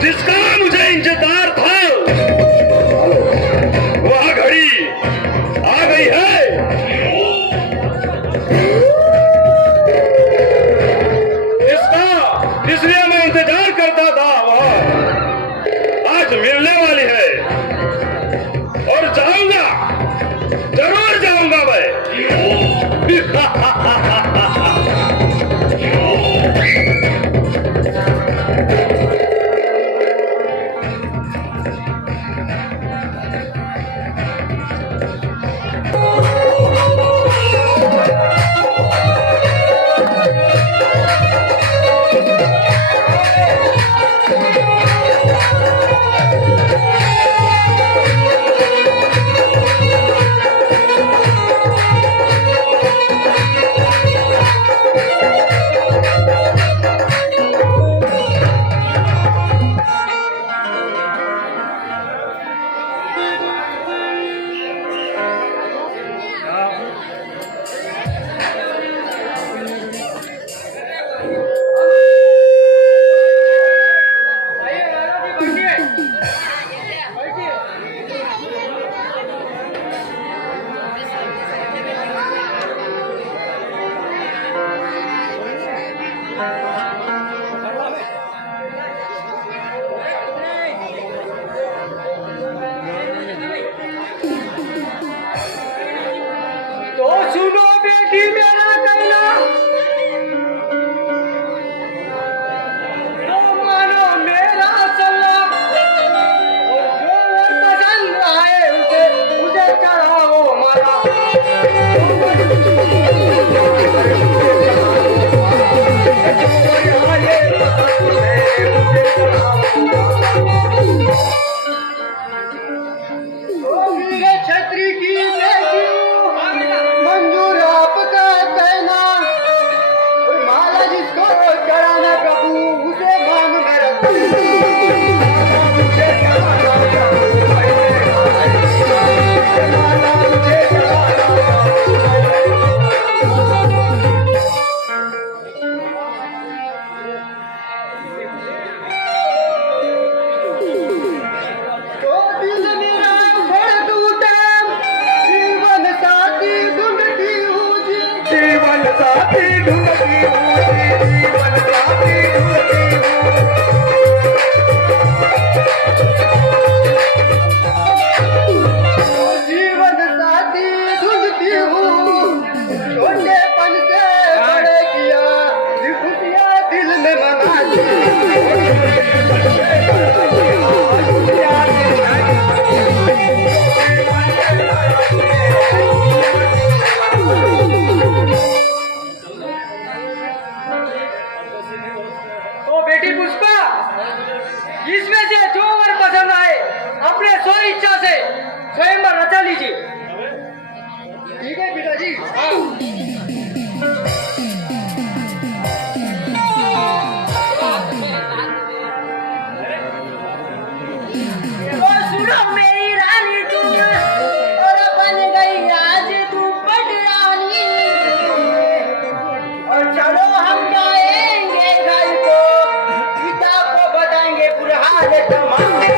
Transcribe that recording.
जिसका मुझे इंतजार था वह घड़ी आ गई है। इसका इसलिए मैं इंतजार करता था वह आज मिलने वाली है और जाऊंगा, जरूर जाऊंगा मैं। तो सुनो बेटी मेरा कहना, तो मानो मेरा सलाह, और जो वर पसंद आए उसे चढ़ाओ माला। छत्री की बेटी मंजूर आपका कहना, माला जिसको चढ़ाना प्रभु उसे मान में रखो। तो बेटी पुष्पा, इसमें से जो वर पसंद आए अपने स्व इच्छा से स्वयं रचा लीजिए। ठीक है पिताजी। सुनो मेरी रानी तू और बन गई आज तू पटरानी, और चलो हम जाएंगे घर को, पिता को बताएंगे बुरा हाल तुम्हारा।